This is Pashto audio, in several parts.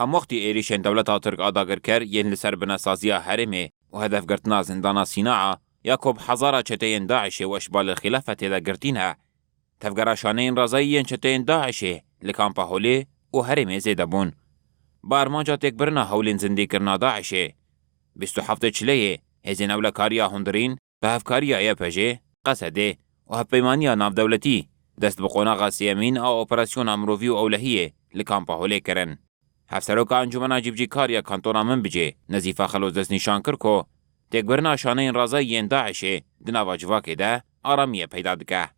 هم وقتی ایریشن دولتا ترک آداگر کر ین لسر بناسازیا هرمه و هدف گرتنا زندانا سیناعا یاکوب حزارا چتین داعش و اشبال الخلافة دا گرتینها تفگراشانین رازایین چتین داعش لکامپا هولی و هرمه زیده بون. بارمانجا تک برنا هولین زندی کرنا داعش 27 چلیه هزین اولکاریا هندرین به هفکاریا یا پجه قصده و هفپیمانیا ناف دولتی دست بقوناغا سیامین او اپراسیون امرووی و اولهیه لکامپا هولی کرن. هفسروکا انجمنا جیبجی کاریا کانتونا من بجه نزیفا خلوز دست نشان کر کو تک برنا شانین رازایین داعش دناوا جواکه ده آرامیه پیدا دکه.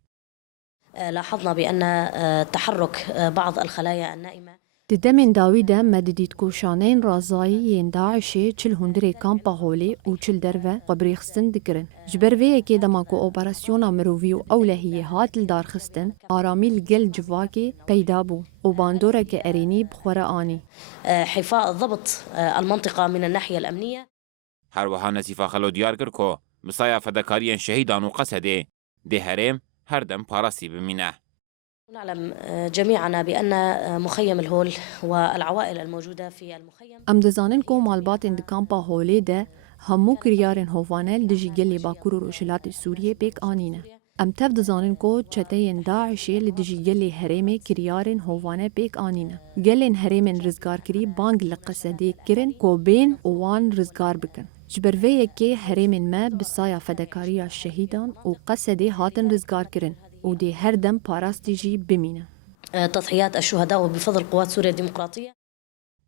لاحظنا بأن تحرك بعض الخلايا النائمة ددمن داویده مددید کوشانین رازایی داعشی چل هندری کامپا هولی و چل دروه قبریخستن دکرن. جبرویه که دماکو اپراسیونا مرووی و اولهیه هات لدارخستن آرامیل گل جواکی پیدا بو و باندوره که ارینی بخوره آنی. حفاء ضبط المنطقة من الناحية الأمنية. هر وها نزیفا خلو دیار کر کو مسایا فدکارین شهیدان و قصده ده هرم هر دم پاراسی بمینه. نعلم جميعنا بأن مخيم الهول والعوائل الموجودة في المخيم ام دزانن کو مالبات اند کامپا هولی ده همو کریارن هوفانل دجی گلی باکور و روشلات سوریه پیک آنینه. ام تف دزانن کو چتین داعشی لدجی گلی هرم کریارن هوفانه پیک آنینه. گلین هرمن رزگار کری بانگ لقصده کرن کو بین اوان رزگار بکن. جبرویه که هرمن ما بسایا فدکاریا شهیدان و قصده هاتن رزگار کرن. و دي هردم باراستيجي بمينة. تضحيات الشهداء بفضل قوات سوريا الديمقراطية.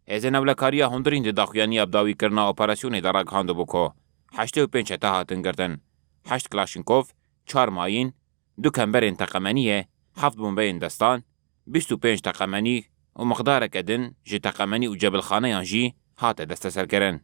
ازن اولکاریا هندرین ده داخویانی ابداوی کرنا اپراسیون دراغ هاندو بکو 85 چتا هاتن گردن 8 کلاشینکوف 4 ماین 2 کمبرین تقمنیه 7 بومبین دستان 25 تقمنی و مقدار کدن جی تقمنی و جبل خانه یانجی هات دست سرکرن.